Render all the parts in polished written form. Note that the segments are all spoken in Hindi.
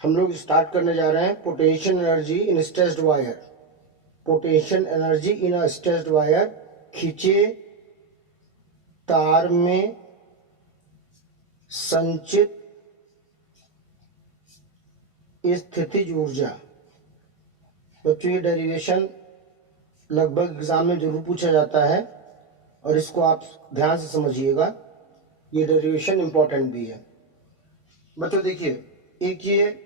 हम लोग स्टार्ट करने जा रहे हैं potential energy in stretched wire. Potential energy in a stretched wire, खींचे तार में संचित स्थितिज ऊर्जा। बच्चों ये डेरिवेशन लगभग एग्जाम में जरूर पूछा जाता है और इसको आप ध्यान से समझिएगा, ये डेरिवेशन इंपॉर्टेंट भी है। बच्चों देखिए, एक ये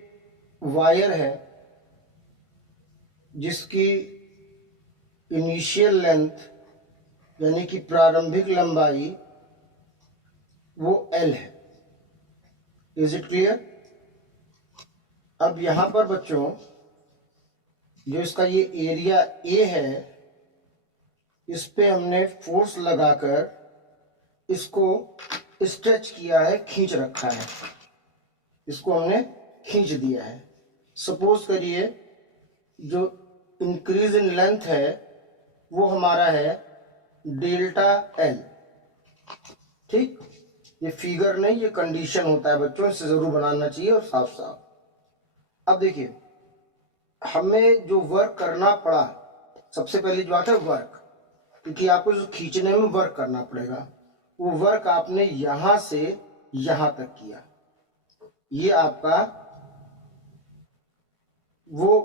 वायर है जिसकी इनिशियल लेंथ यानी कि प्रारंभिक लंबाई वो L है। Is it clear? अब यहां पर बच्चों जो इसका ये एरिया A है, इस पे हमने फोर्स लगाकर इसको स्ट्रेच किया है, खींच रखा है, इसको हमने खींच दिया है। सपोज करिए जो इंक्रीज इन लेंथ है वो हमारा है डेल्टा L। ठीक, ये फिगर नहीं, ये कंडीशन होता है बच्चों, इससे जरूर बनाना चाहिए और साफ साफ। अब देखिए, हमें जो वर्क करना पड़ा, सबसे पहली जो बात है वर्क, क्योंकि आपको जो खींचने में वर्क करना पड़ेगा, वो वर्क आपने यहां से यहां तक किया। ये आपका वो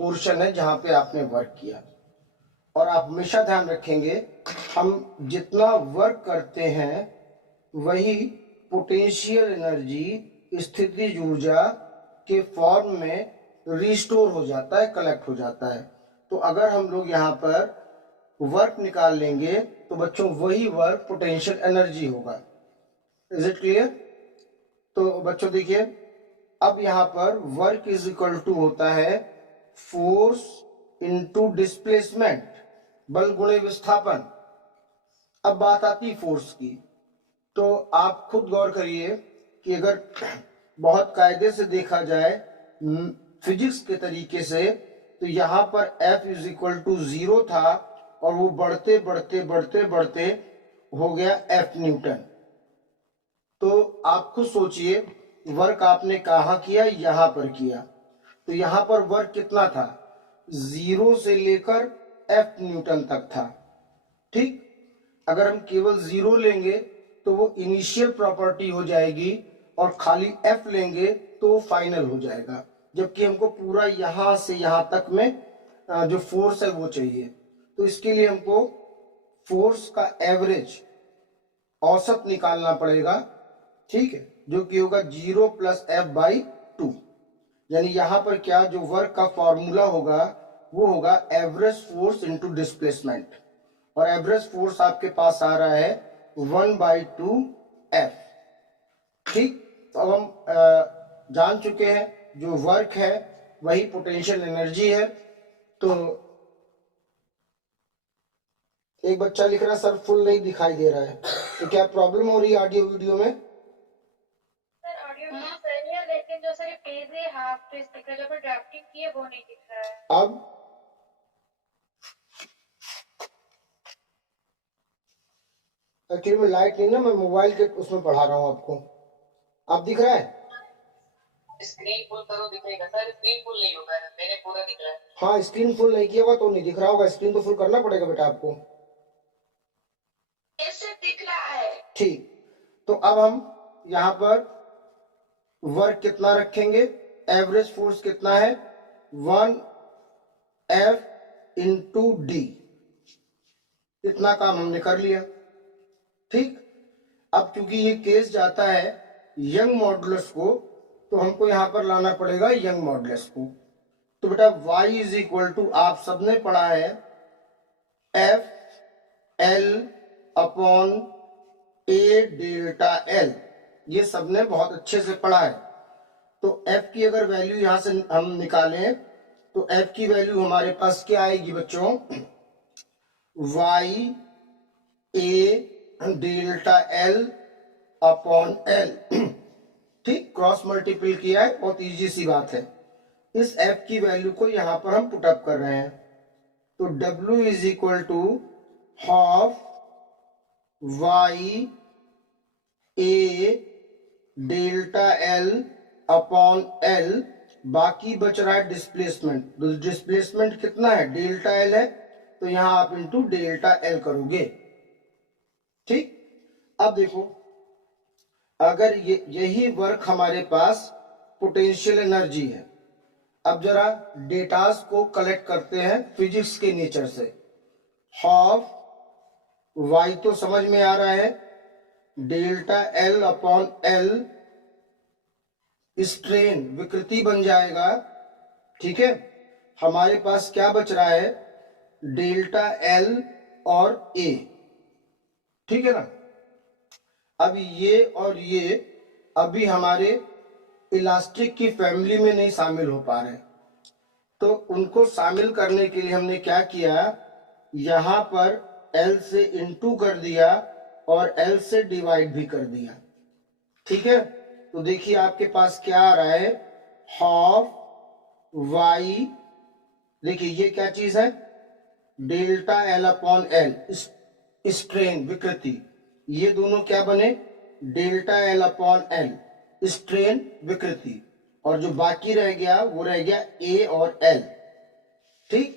पोर्शन है जहां पे आपने वर्क किया। और आप हमेशा ध्यान रखेंगे, हम जितना वर्क करते हैं वही पोटेंशियल एनर्जी स्थितिज ऊर्जा के फॉर्म में रिस्टोर हो जाता है, कलेक्ट हो जाता है। तो अगर हम लोग यहाँ पर वर्क निकाल लेंगे तो बच्चों वही वर्क पोटेंशियल एनर्जी होगा। Is it clear? तो बच्चों देखिए, अब यहाँ पर वर्क इज इक्वल टू होता है फोर्स इनटू डिस्प्लेसमेंट, बल गुणे विस्थापन। अब बात आती फोर्स की, तो आप खुद गौर करिए कि अगर बहुत कायदे से देखा जाए फिजिक्स के तरीके से, तो यहाँ पर F इज इक्वल टू 0 था और वो बढ़ते बढ़ते बढ़ते बढ़ते हो गया F न्यूटन। तो आप खुद सोचिए, वर्क आपने कहाँ किया? यहाँ पर किया। तो यहाँ पर वर्क कितना था? 0 से लेकर F न्यूटन तक था। ठीक, अगर हम केवल 0 लेंगे तो वो इनिशियल प्रॉपर्टी हो जाएगी और खाली F लेंगे तो वो फाइनल हो जाएगा, जबकि हमको पूरा यहां से यहां तक में जो फोर्स है वो चाहिए। तो इसके लिए हमको फोर्स का एवरेज, औसत निकालना पड़ेगा। ठीक है, जो कि होगा 0 प्लस F/2। यानी यहां पर क्या, जो वर्क का फॉर्मूला होगा वो होगा एवरेज फोर्स इनटू डिस्प्लेसमेंट, और एवरेज फोर्स आपके पास आ रहा है 1/2F। ठीक, तो अब हम जान चुके हैं जो वर्क है वही पोटेंशियल एनर्जी है। तो एक बच्चा लिख रहा है सर फुल नहीं दिखाई दे रहा है, तो क्या प्रॉब्लम हो रही है ऑडियो वीडियो में? सर ऑडियो सही है, लेकिन जो सर पेज है हाफ पेज दिख रहा है, जो ड्राफ्टिंग की है वो नहीं दिख रहा है। अब एक्चुअली में लाइट नहीं ना, मैं मोबाइल के उसमें पढ़ा रहा हूँ आपको। आप दिख रहा है? स्क्रीन फुल करो दिखेगा सर, स्क्रीन फुल नहीं होगा, मेरे पूरा दिख रहा है। हाँ, स्क्रीन फुल नहीं किया हुआ तो नहीं दिख रहा होगा, स्क्रीन तो फुल करना पड़ेगा बेटा आपको। ऐसे दिख रहा है। ठीक, तो अब हम यहाँ पर वर्क कितना रखेंगे? एवरेज फोर्स कितना है? 1F into D. इतना काम हमने कर लिया। ठीक, अब क्योंकि ये केस जाता है यंग मॉडुलस को, तो हमको यहां पर लाना पड़ेगा यंग मॉडुलस को। तो बेटा y इज इक्वल टू, आप सबने पढ़ा है F/L upon A delta L, ये सबने बहुत अच्छे से पढ़ा है। तो F की अगर वैल्यू यहां से हम निकालें तो F की वैल्यू हमारे पास क्या आएगी बच्चों? y A delta L upon L। ठीक, क्रॉस मल्टीपल किया है, बहुत इजी सी बात है। इस F की वैल्यू को यहां पर हम पुटअप कर रहे हैं, तो W is equal to half y A delta L upon L, बाकी बच रहा है डिस्प्लेसमेंट। डिस्प्लेसमेंट कितना है, डेल्टा एल है, तो यहां आप इंटू डेल्टा एल करोगे। ठीक, अब देखो अगर यही वर्क हमारे पास पोटेंशियल एनर्जी है, अब जरा डेटास को कलेक्ट करते हैं फिजिक्स के नेचर से। हाफ वाई तो समझ में आ रहा है, delta L upon L strain विकृति बन जाएगा। ठीक है, हमारे पास क्या बच रहा है, डेल्टा एल और ए। ठीक है ना, अब ये और ये अभी हमारे इलास्टिक की फैमिली में नहीं शामिल हो पा रहे, तो उनको शामिल करने के लिए हमने क्या किया, यहां पर L से इंटू कर दिया और L से डिवाइड भी कर दिया। ठीक है, तो देखिए आपके पास क्या आ रहा है, हाफ वाई, देखिए ये क्या चीज है, delta L upon L strain विकृति, ये दोनों क्या बने, delta L upon L strain विकृति, और जो बाकी रह गया वो रह गया ए और एल। ठीक,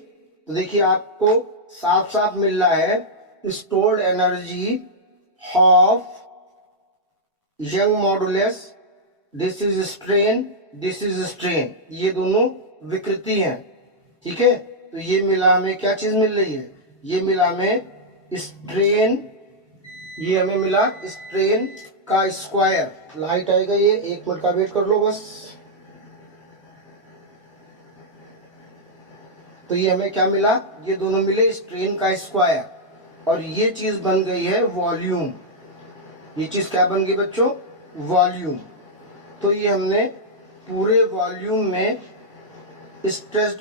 तो देखिए आपको साफ साफ मिल रहा है stored energy half young modulus, this is strain, this is strain, ये दोनों विकृति हैं। ठीक है, तो ये मिला हमें क्या चीज मिल रही है, ये मिला हमें स्ट्रेन, ये हमें मिला स्ट्रेन का स्क्वायर। लाइट आएगा, ये 1 मिनट का वेट कर लो बस। तो ये हमें क्या मिला, ये दोनों मिले स्ट्रेन का स्क्वायर, और ये चीज बन गई है वॉल्यूम। ये चीज क्या बन गई बच्चों, वॉल्यूम। तो ये हमने पूरे वॉल्यूम में स्ट्रेस्ड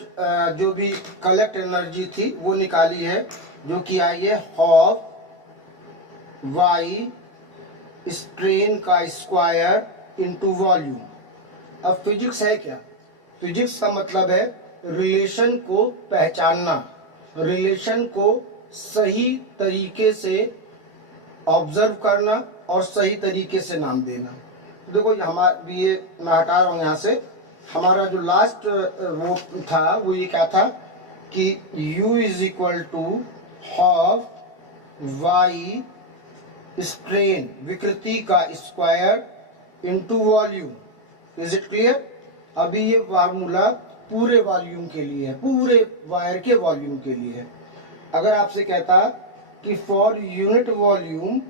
जो भी कलेक्ट एनर्जी थी वो निकाली है, जो कि आई है हाफ वाई स्ट्रेन का स्क्वायर इनटू वॉल्यूम। अब फिजिक्स है क्या, फिजिक्स का मतलब है रिलेशन को पहचानना, रिलेशन को सही तरीके से ऑब्जर्व करना और सही तरीके से नाम देना। तो देखो हमारा ये मैं हटा रहा हूँ यहाँ से, हमारा जो लास्ट वो था वो ये क्या था कि U is equal to half Y strain विकृति का square into volume. Is it clear. अभी ये फार्मूला पूरे वॉल्यूम के लिए है, पूरे वायर के वॉल्यूम के लिए है। अगर आपसे कहता कि फॉर यूनिट वॉल्यूम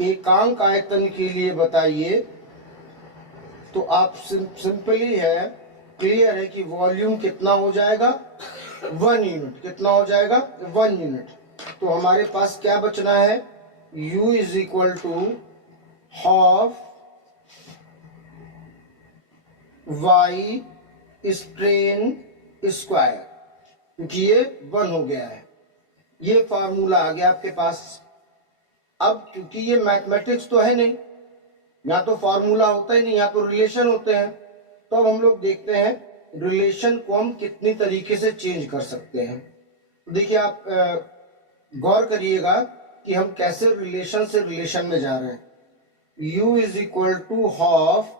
एकांक आयतन के लिए बताइए, तो आप सिंपली है, क्लियर है कि वॉल्यूम कितना हो जाएगा, 1 यूनिट। कितना हो जाएगा, 1 यूनिट। तो हमारे पास क्या बचना है, U is equal to half Y strain square, क्योंकि ये 1 हो गया है। ये फार्मूला आ गया आपके पास। अब क्योंकि ये मैथमेटिक्स तो है नहीं, या तो फार्मूला होता ही नहीं, या तो रिलेशन होते हैं, तो अब हम लोग देखते हैं रिलेशन को हम कितनी तरीके से चेंज कर सकते हैं। देखिए आप गौर करिएगा कि हम कैसे रिलेशन से रिलेशन में जा रहे हैं। U is equal to half,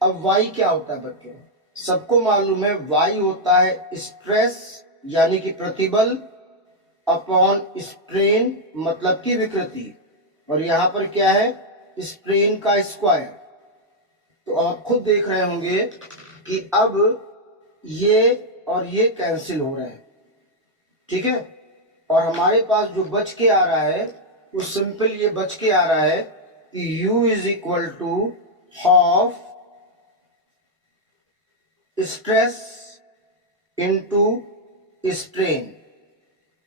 अब y क्या होता है बच्चों, सबको मालूम है y होता है स्ट्रेस यानी कि प्रतिबल अपॉन स्ट्रेन मतलब की विकृति, और यहां पर क्या है, स्ट्रेन का स्क्वायर। तो आप खुद देख रहे होंगे कि अब ये और ये कैंसिल हो रहे हैं। ठीक है, और हमारे पास जो बच के आ रहा है वो सिंपल ये बच के आ रहा है कि U is equal to half stress into strain,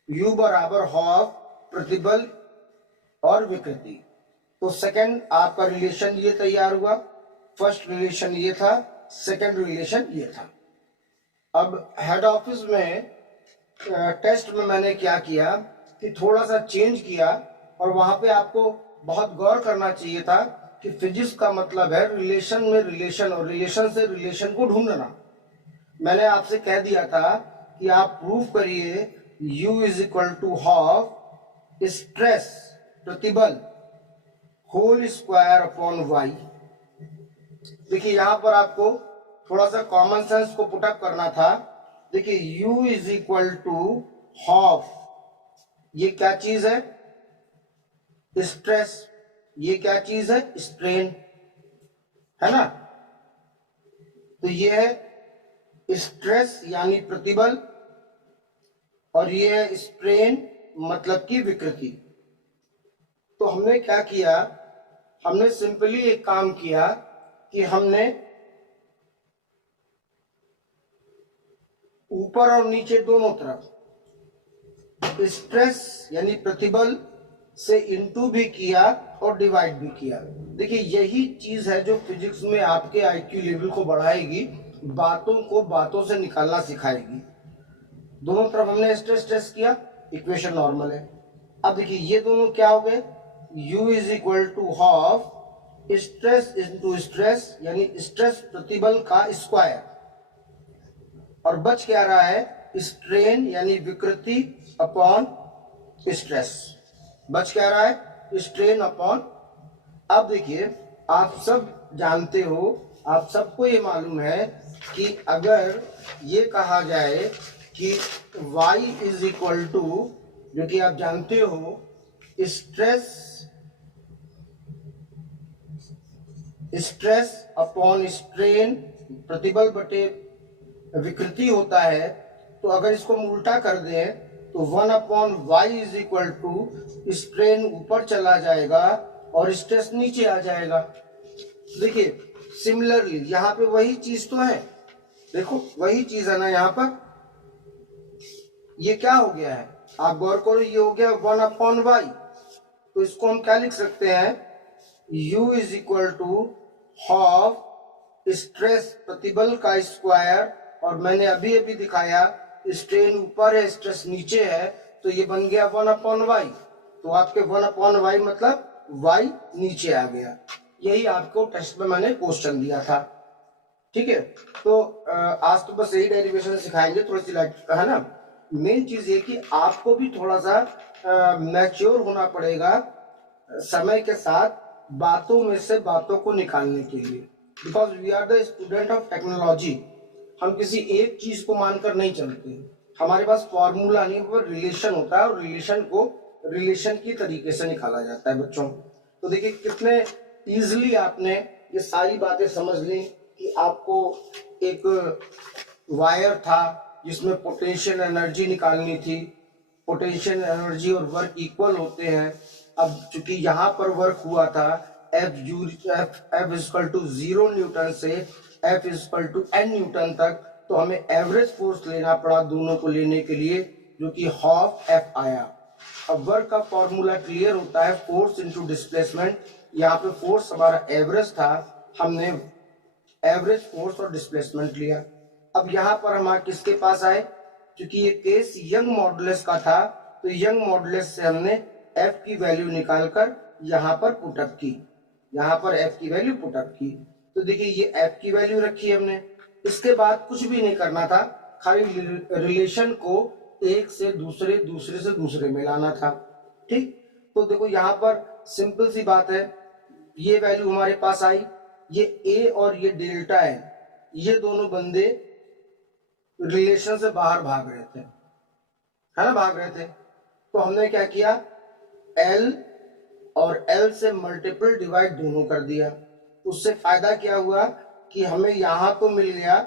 U बराबर हाफ प्रतिबल और विकृति। तो सेकंड आपका रिलेशन ये तैयार हुआ, फर्स्ट रिलेशन ये था, सेकंड रिलेशन ये था। अब हेड ऑफिस में टेस्ट में मैंने क्या किया कि थोड़ा सा चेंज किया, और वहां पे आपको बहुत गौर करना चाहिए था कि फिजिक्स का मतलब है रिलेशन में रिलेशन और रिलेशन से रिलेशन को ढूंढना। मैंने आपसे कह दिया था कि आप प्रूव करिए U is equal to half stress प्रतिबल होल स्क्वायर अपॉन वाई। देखिए यहां पर आपको थोड़ा सा कॉमन सेंस को पुटअप करना था। देखिए u is equal to half, ये क्या चीज है? स्ट्रेस। ये क्या चीज है? स्ट्रेन, है ना? तो ये है स्ट्रेस यानी प्रतिबल, और ये है स्ट्रेन मतलब की विकृति। तो हमने क्या किया, हमने सिंपली एक काम किया कि हमने ऊपर और नीचे दोनों तरफ स्ट्रेस यानी प्रतिबल से इंटू भी किया और डिवाइड भी किया। देखिए यही चीज है जो फिजिक्स में आपके आईक्यू लेवल को बढ़ाएगी, बातों को बातों से निकालना सिखाएगी। दोनों तरफ हमने स्ट्रेस टेस्ट किया, इक्वेशन नॉर्मल है। अब देखिए ये दोनों क्या हो गए, u is equal to half stress into stress यानी स्ट्रेस प्रतिबल का स्क्वायर, और बच क्या रहा है? स्ट्रेन यानी विकृति अपॉन स्ट्रेस। बच क्या रहा है? Strain upon. अब देखिए आप सब जानते हो, आप सबको ये मालूम है कि अगर ये कहा जाए कि y इज इक्वल टू, जो कि आप जानते हो स्ट्रेस अपॉन स्ट्रेन प्रतिबल बटे विकृति होता है, तो अगर इसको हम उल्टा कर दें तो 1 upon Y is equal to strain ऊपर चला जाएगा और स्ट्रेस नीचे आ जाएगा। देखिए सिमिलरली यहाँ पे वही चीज तो है, देखो वही चीज है ना। यहाँ पर ये क्या हो गया है, आप गौर करो, ये हो गया 1 अपॉन वाई। तो इसको हम क्या लिख सकते हैं, u is equal to half stress प्रतिबल का स्क्वायर, और मैंने अभी अभी दिखाया स्ट्रेन ऊपर है स्ट्रेस नीचे है, तो ये बन गया 1 अपॉन वाई। तो आपके 1 अपॉन वाई मतलब वाई नीचे आ गया। यही आपको टेस्ट में मैंने क्वेश्चन दिया था, ठीक है। तो आज तो बस यही डेरिवेशन सिखाएंगे, थोड़ी सी लाइट, है ना। मेन चीज ये कि आपको भी थोड़ा सा मैच्योर होना पड़ेगा समय के साथ, बातों में से बातों को निकालने के लिए, because we are the student of technology. हम किसी एक चीज को मानकर नहीं चलते, हमारे पास फॉर्मूला नहीं, पर रिलेशन होता है, और रिलेशन को रिलेशन की तरीके से निकाला जाता है बच्चों। तो देखिए कितने इजिली आपने ये सारी बातें समझ ली कि आपको एक वायर था जिसमें पोटेंशियल एनर्जी निकालनी थी, पोटेंशियल एनर्जी और वर्क इक्वल होते हैं। अब चूंकि यहाँ पर वर्क हुआ था F इक्वल टू 0 न्यूटन से F equal to n newton तक, तो हमें एवरेज फोर्स लेना पड़ा दोनों को लेने के लिए, जो कि हाफ F आया। अब वर्क का फॉर्मूला क्लियर होता है, फोर्स इनटू डिस्प्लेसमेंट। यहाँ पे फोर्स हमारा एवरेज था, हमने एवरेज फोर्स और डिस्प्लेसमेंट लिया। अब यहाँ पर हम किसके पास आए, क्योंकि ये केस यंग मॉडुलस का था, तो यंग मॉडुलस से हमने F की वैल्यू निकालकर यहाँ पर पुटअप की, यहाँ पर F की वैल्यू पुटअप की। तो देखिए ये F की वैल्यू रखी हमने, इसके बाद कुछ भी नहीं करना था, खाली रिलेशन को एक से दूसरे, दूसरे से दूसरे में लाना था, ठीक। तो देखो यहाँ पर सिंपल सी बात है, ये वैल्यू हमारे पास आई, ये A और ये डेल्टा है, ये दोनों बंदे रिलेशन से बाहर भाग रहे थे, है ना, भाग रहे थे। तो हमने क्या किया, L और L से मल्टीपल डिवाइड दोनों कर दिया। उससे फायदा क्या हुआ कि हमें यहाँ तो मिल गया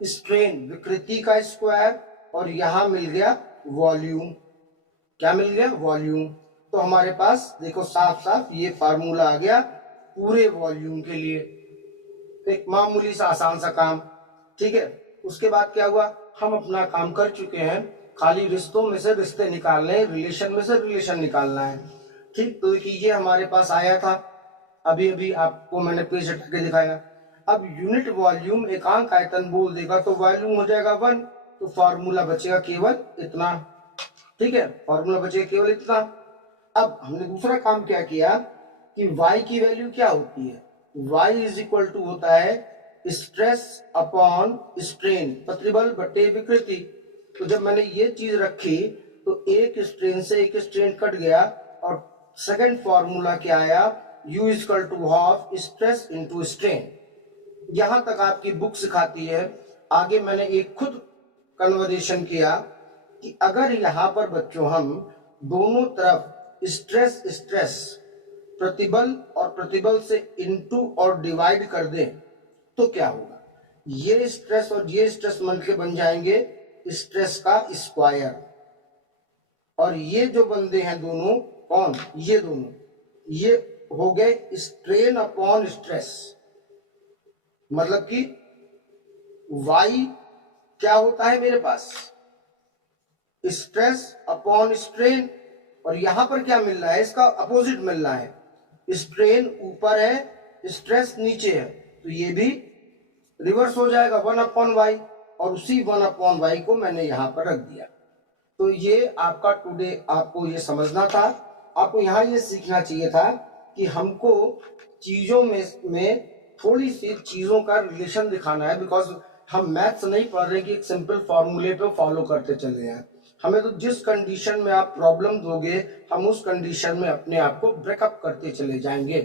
स्ट्रेन विकृति का स्क्वायर, और यहाँ मिल गया वॉल्यूम। क्या मिल गया? वॉल्यूम। तो हमारे पास देखो साफ साफ ये फार्मूला आ गया पूरे वॉल्यूम के लिए, एक मामूली सा आसान सा काम, ठीक है। उसके बाद क्या हुआ, हम अपना काम कर चुके हैं, खाली रिश्तों में से रिश्ते निकालने हैं, रिलेशन में से रिलेशन निकालना है, ठीक। तो देखिए ये हमारे पास आया था, अभी अभी आपको मैंने पेज हटा के दिखाया। अब यूनिट वॉल्यूम एकांक आयतन बोल देगा तो वॉल्यूम हो जाएगा 1, तो फॉर्मूला बचेगा केवल इतना, ठीक है, फॉर्मूला बचेगा केवल इतना। अब हमने दूसरा काम क्या किया कि y की वैल्यू क्या होती है, y इज इक्वल टू होता है स्ट्रेस अपॉन स्ट्रेन, प्रतिबल बटे विकृति। तो जब मैंने ये चीज रखी तो एक स्ट्रेन से एक स्ट्रेन कट गया, और सेकंड फॉर्मूला क्या आया, U equal to half stress into strain. यहां तक आपकी बुक सिखाती है। आगे मैंने एक खुद कन्वर्सेशन किया कि अगर यहां पर बच्चों हम दोनों तरफ स्ट्रेस स्ट्रेस प्रतिबल और प्रतिबल से इनटू और डिवाइड कर दें तो क्या होगा, ये स्ट्रेस और ये स्ट्रेस मिलकर बन जाएंगे स्ट्रेस का स्क्वायर। और ये जो बंदे हैं दोनों कौन, ये दोनों ये हो गए स्ट्रेन अपॉन स्ट्रेस। मतलब कि y क्या होता है मेरे पास, स्ट्रेस अपॉन स्ट्रेन, और यहां पर क्या मिल रहा है, इसका अपोजिट मिल रहा है, स्ट्रेन ऊपर है स्ट्रेस नीचे है, तो ये भी रिवर्स हो जाएगा 1/y, और उसी 1/y को मैंने यहां पर रख दिया। तो ये आपका टुडे आपको ये समझना था, आपको यहाँ ये सीखना चाहिए था कि हमको चीजों में थोड़ी सी चीजों का रिलेशन दिखाना है, बिकॉज हम मैथ्स नहीं पढ़ रहे कि एक सिंपल फॉर्मूले पे फॉलो करते चले हैं। हमें तो जिस कंडीशन में आप प्रॉब्लम दोगे हम उस कंडीशन में अपने आप को ब्रेकअप करते चले जाएंगे।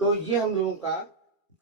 तो ये हम लोगों का